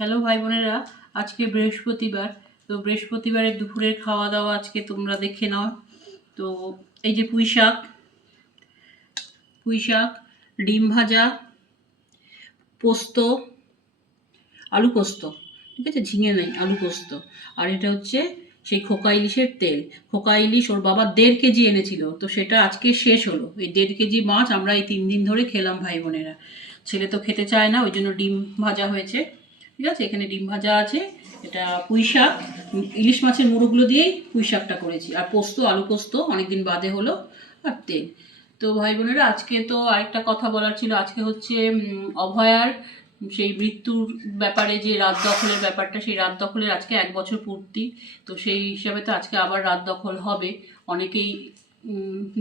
Hello ভাই বোনেরা, আজকে বৃহস্পতিবার। তো বৃহস্পতিবারের দুপুরের খাওয়া দাওয়া আজকে তোমরা দেখে নাও। তো এই যে পুঁই শাক, ডিম ভাজা, পোস্ত, আলু পোস্ত, ঠিক আছে, ঝিঙে নেই, আলু পোস্ত। আর এটা হচ্ছে সেই খোকা ইলিশের তেল। খোকা ইলিশ ওর বাবা 1.5 কেজি এনেছিল, তো সেটা আজকে শেষ হলো। এই 1.5 কেজি মাছ আমরা এই 3 দিন ধরে খেলাম ভাই বোনেরা। ছেলে তো খেতে চায় না, ওই জন্য ডিম ভাজা হয়েছে। ঠিক আছে, এখানে ডিম ভাজা আছে। এটা পুঁই শাক, ইলিশ মাছের মুড়োগুলো দিয়েই পুঁই শাকটা করেছি। আর পোস্ত, আলু পোস্ত অনেকদিন বাদে হলো, আর তেল। তো ভাই বোনেরা, আজকে তো আরেকটা কথা বলার ছিল। আজকে হচ্ছে অভয়ার সেই মৃত্যুর ব্যাপারে, যে রাত দখলের ব্যাপারটা, সেই রাত দখলের আজকে 1 বছর পূর্তি। তো সেই হিসাবে তো আজকে আবার রাত দখল হবে। অনেকেই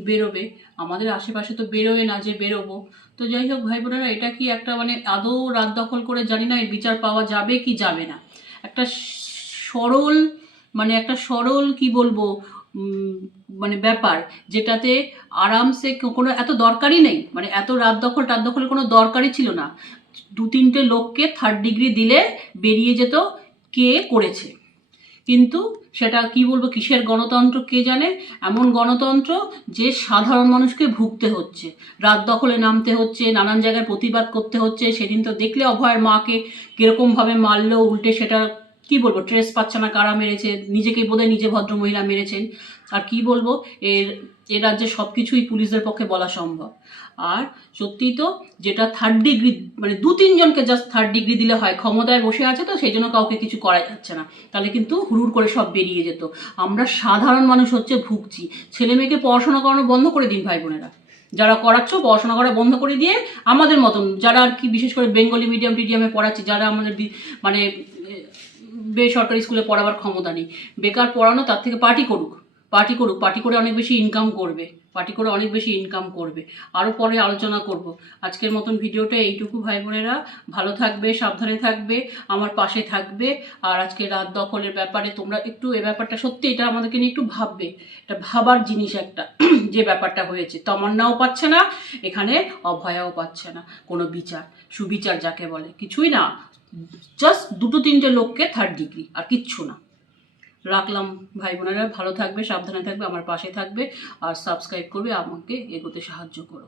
বেরোবে, আমাদের আশেপাশে তো বেরোয় না যে বেরোবো। তো যাই হোক ভাই বোনেরা, এটা কি একটা আদৌ রাত দখল করে জানি না এর বিচার পাওয়া যাবে কি যাবে না। একটা সরল একটা সরল কি বলবো, ব্যাপার, যেটাতে আরামসে কোনো এত দরকারই নেই, এত রাত দখলের কোনো দরকারই ছিল না। 2-3টে লোককে 3rd ডিগ্রি দিলে বেরিয়ে যেত কে করেছে। কিন্তু সেটা কি বলবো, কিসের গণতন্ত্র কে জানে। এমন গণতন্ত্র যে সাধারণ মানুষকে ভুগতে হচ্ছে, রাত দখলে নামতে হচ্ছে, নানান জায়গায় প্রতিবাদ করতে হচ্ছে। সেদিন তো দেখলে অভয়ের মাকে কিরকমভাবে মারলো, উল্টে সেটা কি বলবো, ট্রেস পাচ্ছে না, কারা মেরেছে, নিজেকেই বোধহয় নিজে ভদ্রমহিলা মেরেছেন। আর কি বলবো, এ রাজ্যে সব কিছুই পুলিশদের পক্ষে বলা সম্ভব। আর সত্যিই তো, যেটা 3rd ডিগ্রি, 2-3 জনকে জাস্ট 3rd ডিগ্রি দিলে হয়, ক্ষমতায় বসে আছে তো সেই জন্য কাউকে কিছু করা যাচ্ছে না, তাহলে কিন্তু হুড়ুর করে সব বেরিয়ে যেত। আমরা সাধারণ মানুষ হচ্ছে ভুগছি। ছেলে মেয়েকে পড়াশোনা করানো বন্ধ করে দিন ভাই বোনেরা, যারা করাচ্ছ পড়াশোনা করা বন্ধ করে দিয়ে আমাদের মতন যারা আর কি, বিশেষ করে বেঙ্গলি মিডিয়ামে পড়াচ্ছি, যারা আমাদের বেসরকারি স্কুলে পড়াবার ক্ষমতা নেই, বেকার পড়ানো, তার থেকে পার্টি করে অনেক বেশি ইনকাম করবে। আরও পরে আলোচনা করব। আজকের মতন ভিডিওটা এইটুকু ভাই বোনেরা। ভালো থাকবে, সাবধানে থাকবে, আমার পাশে থাকবে। আর আজকে রাত দখলের ব্যাপারে তোমরা একটু, এ ব্যাপারটা সত্যি, এটা আমাদেরকে নিয়ে একটু ভাববে। এটা ভাবার জিনিস একটা যে ব্যাপারটা হয়েছে। তমন্নাও পাচ্ছে না এখানে, অভয়াও পাচ্ছে না কোনো বিচার, সুবিচার যাকে বলে, কিছুই না। জাস্ট 2-3টে লোককে 3rd ডিগ্রি, আর কিচ্ছু না। রাখলাম ভাই বোনেরা, ভালো থাকবে, সাবধানে থাকবে, আমার পাশে থাকবে, আর সাবস্ক্রাইব করবে, আমাকে এগোতে সাহায্য করো।